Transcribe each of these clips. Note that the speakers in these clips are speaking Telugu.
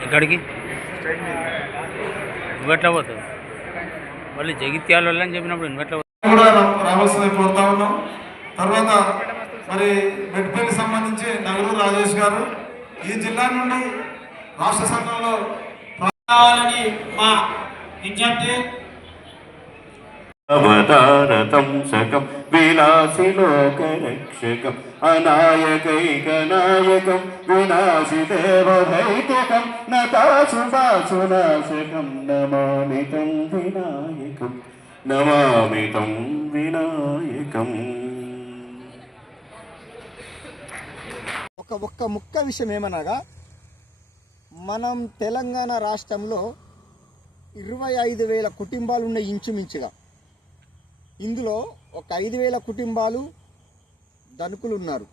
ఎక్కడికి? నువ్వెట్లా పోతావు మళ్ళీ జగిత్యాల వెళ్ళని చెప్పినప్పుడు నువ్వెట్లా పోతావు కూడా రా- రావాల్సింది కోరుతా ఉన్నాం. తర్వాత మరి మెట్పల్లి సంబంధించి నగరు రాజేష్ గారు ఈ జిల్లా నుండి రాష్ట్ర సంఘంలో కావాలని మా విజ్ఞప్తి అవతారతం సకం విలాసిలోకరక్షకం అనాయకైకనాయకం వినాశిదేవైతికం నతాశుభాసునాశకం నమామితం వినాయకం నమామితం వినాయకం ఒక ఒక్క ముక్క విషయం ఏమనగా మనం తెలంగాణ రాష్ట్రంలో ఇరవై ఐదు వేల కుటుంబాలు ఉన్నాయి ఇంచుమించుగా. ఇందులో ఒక ఐదు వేల కుటుంబాలు ధనుకులు ఉన్నారు.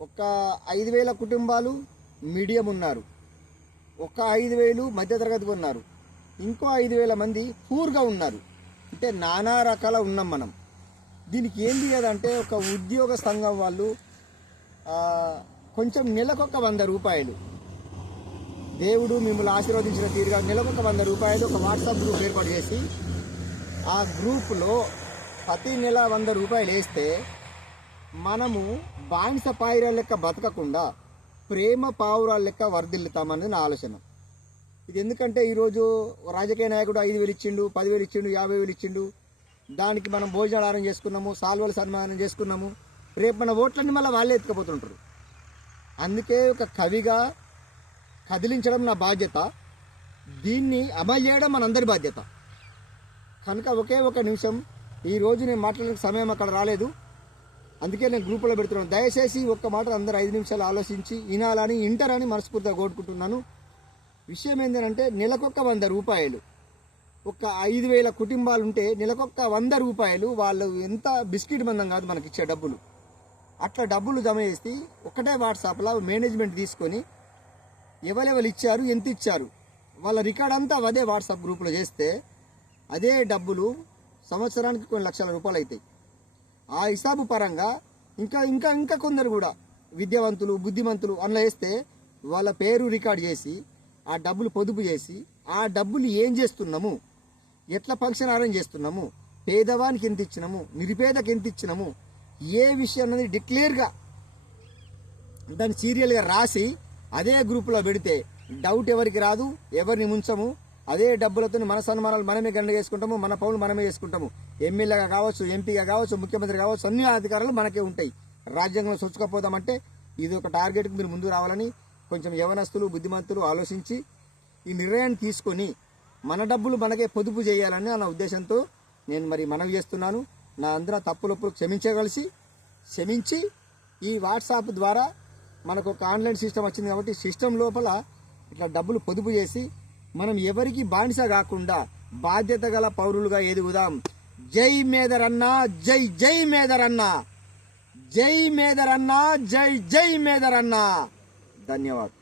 ఒక ఐదు వేల కుటుంబాలు మీడియం ఉన్నారు. ఒక ఐదు వేలు మధ్యతరగతి ఉన్నారు. ఇంకో ఐదు వేల మంది పూర్గా ఉన్నారు. అంటే నానా రకాల ఉన్నాం మనం. దీనికి ఏంది కదంటే ఒక ఉద్యోగ సంఘం వాళ్ళు కొంచెం నెలకొక వంద రూపాయలు. దేవుడు మిమ్మల్ని ఆశీర్వదించిన తీరుగా నెలకొక వంద రూపాయలు ఒక వాట్సాప్ గ్రూప్ ఏర్పాటు చేసి ఆ గ్రూపులో ప్రతి నెల వంద రూపాయలు వేస్తే మనము బానిస పాయిరాల లెక్క బతకకుండా ప్రేమ పావురాల లెక్క వర్ధిల్లుతామనేది నా ఆలోచన. ఇది ఎందుకంటే ఈరోజు రాజకీయ నాయకుడు ఐదు వేలు ఇచ్చిండు పదివేలు ఇచ్చిండు యాభై వేలు ఇచ్చిండు. దానికి మనం భోజనాలు చేసుకున్నాము సాల్వల సన్మానం చేసుకున్నాము. రేపు మన ఓట్లన్నీ మళ్ళీ వాళ్ళే ఎత్తుకపోతుంటారు. అందుకే ఒక కవిగా కదిలించడం నా బాధ్యత. దీన్ని అమలు చేయడం మనందరి బాధ్యత. కనుక ఒకే ఒక నిమిషం ఈరోజు నేను మాట్లాడే సమయం అక్కడ రాలేదు. అందుకే నేను గ్రూపులో పెడుతున్నాను. దయచేసి ఒక్క మాట అందరు ఐదు నిమిషాలు ఆలోచించి వినాలని ఇంటరని మనస్ఫూర్తిగా కోరుకుంటున్నాను. విషయం ఏంటంటే నెలకొక్క వంద రూపాయలు. ఒక ఐదు వేల కుటుంబాలు ఉంటే నెలకొక్క వంద రూపాయలు వాళ్ళు ఎంత బిస్కెట్ మందం కాదు మనకి ఇచ్చే డబ్బులు. అట్లా డబ్బులు జమ చేసి ఒకటే వాట్సాప్లో మేనేజ్మెంట్ తీసుకొని ఎవరెవరు ఇచ్చారు ఎంత ఇచ్చారు వాళ్ళ రికార్డ్ అంతా అదే వాట్సాప్ గ్రూప్లో చేస్తే అదే డబ్బులు సంవత్సరానికి కొన్ని లక్షల రూపాయలు అవుతాయి ఆ హిసాబు పరంగా ఇంకా ఇంకా ఇంకా కొందరు కూడా విద్యావంతులు బుద్ధిమంతులు అందులో వేస్తే వాళ్ళ పేరు రికార్డ్ చేసి ఆ డబ్బులు పొదుపు చేసి ఆ డబ్బులు ఏం చేస్తున్నాము? ఎట్లా ఫంక్షన్ అరేంజ్ చేస్తున్నాము? పేదవానికి ఎంత ఇచ్చినాము? నిరుపేదకి ఎంత ఇచ్చినాము? ఏ విషయం అనేది డిక్లేర్గా దాన్ని సీరియల్గా రాసి అదే గ్రూప్లో పెడితే డౌట్ ఎవరికి రాదు? ఎవరిని ముంచము? అదే డబ్బులతో మన సన్మానాలు మనమే గండ చేసుకుంటాము మన పౌరులు మనమే చేసుకుంటాము. ఎమ్మెల్యేగా కావచ్చు ఎంపీగా కావచ్చు ముఖ్యమంత్రి కావచ్చు అన్ని అధికారాలు మనకే ఉంటాయి. రాజ్యాంగంలో సొచ్చుకపోతామంటే ఇది ఒక టార్గెట్కి మీరు ముందు రావాలని కొంచెం యవనస్తులు బుద్ధిమంతులు ఆలోచించి ఈ నిర్ణయాన్ని తీసుకొని మన డబ్బులు మనకే పొదుపు చేయాలని అన్న ఉద్దేశంతో నేను మరి మనవి చేస్తున్నాను. నా అందరూ తప్పులప్పుడు క్షమించగలిసి క్షమించి ఈ వాట్సాప్ ద్వారా మనకు ఒక ఆన్లైన్ సిస్టమ్ వచ్చింది కాబట్టి సిస్టమ్ లోపల ఇట్లా డబ్బులు పొదుపు చేసి మనం ఎవరికి బానిస కాకుండా బాధ్యత గల పౌరులుగా ఎదుగుదాం. జై మేదరన్నా జై జై మేదరన్నా. జై మేదరన్నా జై జై మేదరన్నా. ధన్యవాదాలు.